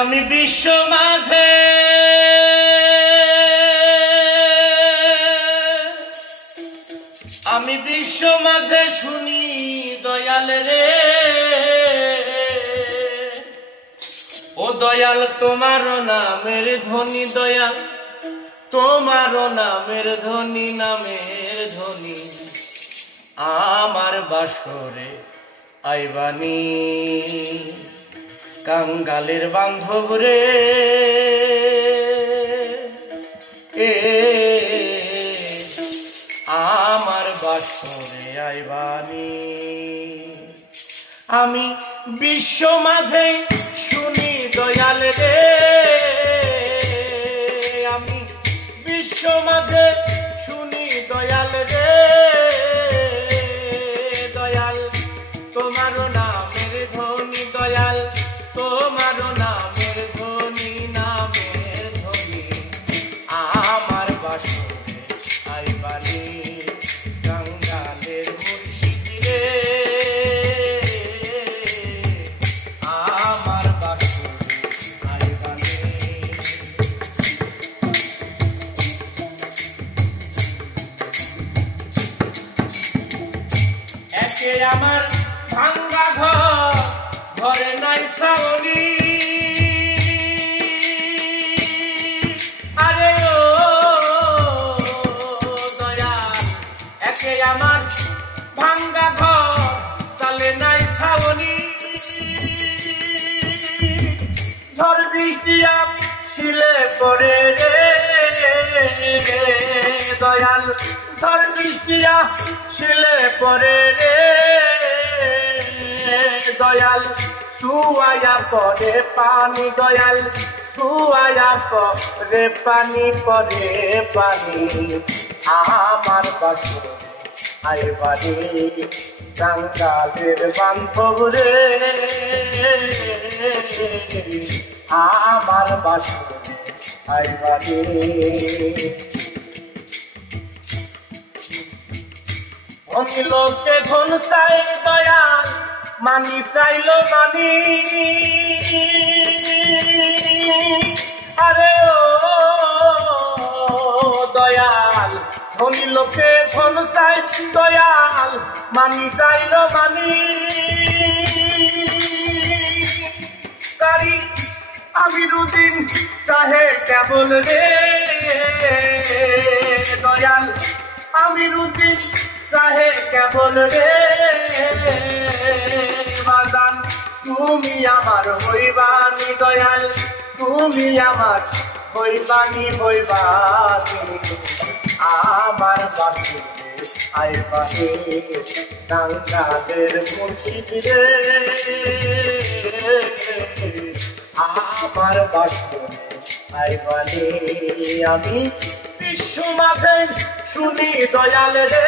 আমি বিশ্ব মাঝে শুনি দয়াল রে, ও দয়াল তোমার নামের ধ্বনি, দয়াল তোমার নামের ধ্বনি, নামের ধ্বনি আমার বাসরে আইবানি। কাঙ্গালের বান্ধব রে আমার বাসরে আইবানি। আমি বিশ্ব মাঝে শুনি দয়াল রে, আমি বিশ্ব মাঝে শুনি দয়াল রে, দয়াল তোমার নামের ধ্বনি, দয়াল তোমার নামের ধ্বনি, নামের ধ্বনি আমার বাসরে আইবানি। কাঙ্গালের মুর্শিদ রে আমার বাসরে আইবানি। একে আমার ভাঙ্গা ঘর, ঘরে নাই ছাউনি, আরে ও দয়াল একে আমার ভাঙ্গা ঘর, চালে নাই ছাউনি। ঝড় বৃষ্টি শিলে পড়ে রে দয়াল, ঝড় বৃষ্টি শিলে পড়ে রে দয়াল, সুয়ায়া পরে পানি, দয়াল সুয়ায়া পরে পানি, পরে পানি আমার বাসরে আইবানি। কাঙ্গালের বান্ধব রে আমার বাসরে আইবানি। ধনী লোকে ধন চাই দয়াল, মানি চাইল মানি, আরে ও দয়াল ধনী লোকে ধন চাই দয়াল, মানি চাইল মানি। কারি আমিরুদ্দিন চাহে কেবল রে দয়াল, আমিরুদ্দিন চাহে কেবল রে বাজান, তুমি আমার হইবানি দয়াল, তুমি আমার হইবানি, হইবানি আমার বাসরে আইবানি। কাঙ্গালের মুর্শিদ রে আমার বাসরে আইবানি। আমি বিশ্ব মাঝে শুনি দয়াল রে,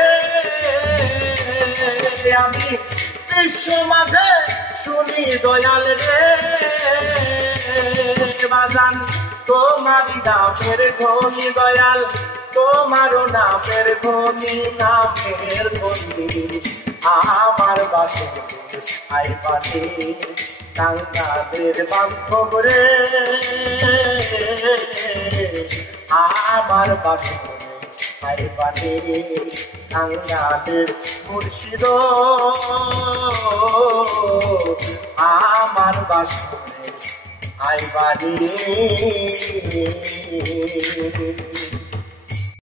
আমি বিশ্ব মাঝে শুনি দয়াল রে বাজান, তোমার নামের ধ্বনি দয়াল, তোমার নামের ধ্বনি, নামের ধ্বনি আমার বাসরে আইবানি। কাঙ্গালের বান্ধব রে আমার বাসরে আইবানি। কাঙ্গালের মুর্শিদ আমার বাসরে আইবানি।